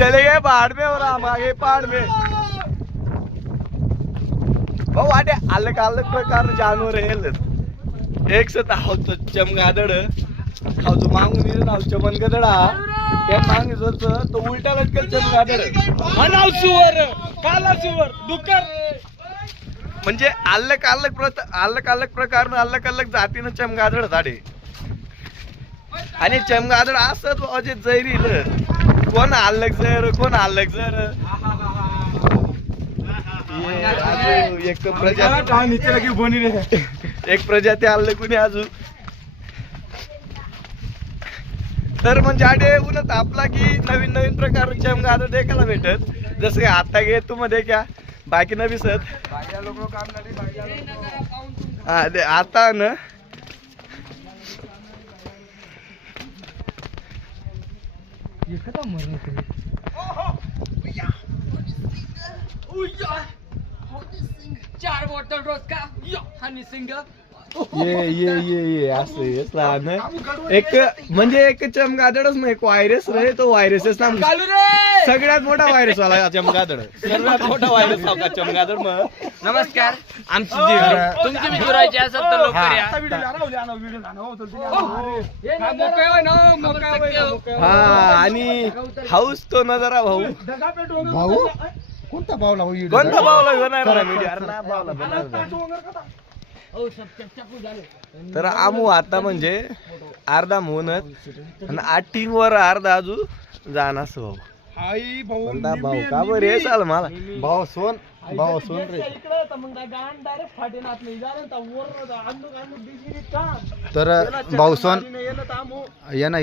चले गए पहाड़ में और हम आगे पहाड़ में भाऊ आटे अलग अलग प्रकार जानवर आहे एक सत हावतो चमगादड़ हावतो मागून दिलं नाव चमनगदडा त्या मागणीचं तो उलटा लटकल चमगादड़ म्हणाव सुवर काला सुवर डुक्कर म्हणजे अलग अलग प्रकार अलग अलग जातीनं चमगादड़ झाडे आणि चमगादड़ असत अजे जैरील कोण अलग जर कोण अलग जर एक प्रजाती एक प्रजाती आलं कुणी अजून तर म्हणजे आडे ऊन तापला की नवीन नवीन प्रकारचे चमगादड़ देखायला भेटत जसं आता गे तू मध्ये क्या बाकी न दिसत हा आता ना चार बॉटल रोज का हनी सिंग ये असं एक म्हणजे एक चमगादड़च नाही एक व्हायरस रे तो व्हायरसच नाम सगळ्यात मोठा व्हायरस वाला चमगादड़ सगळ्यात मोठा व्हायरस हा चमगादड़ मग नमस्कार आमची तुमची बी जुरायची असेल तर लवकर या हा आणि हाऊस तो नजरा भाऊ भाऊ कोणता बावला भाऊ कोणता बावला होणार ना मीडिया ना बावला बनणार तर आमू आता म्हणजे अर्धा मोहनत आणि 8 वर अर्धा अजून जाणार भाऊ आई भाऊ कोणता भाऊ का बरं हे चाल मला भाऊ सोन रे तर भाऊ सोन या ना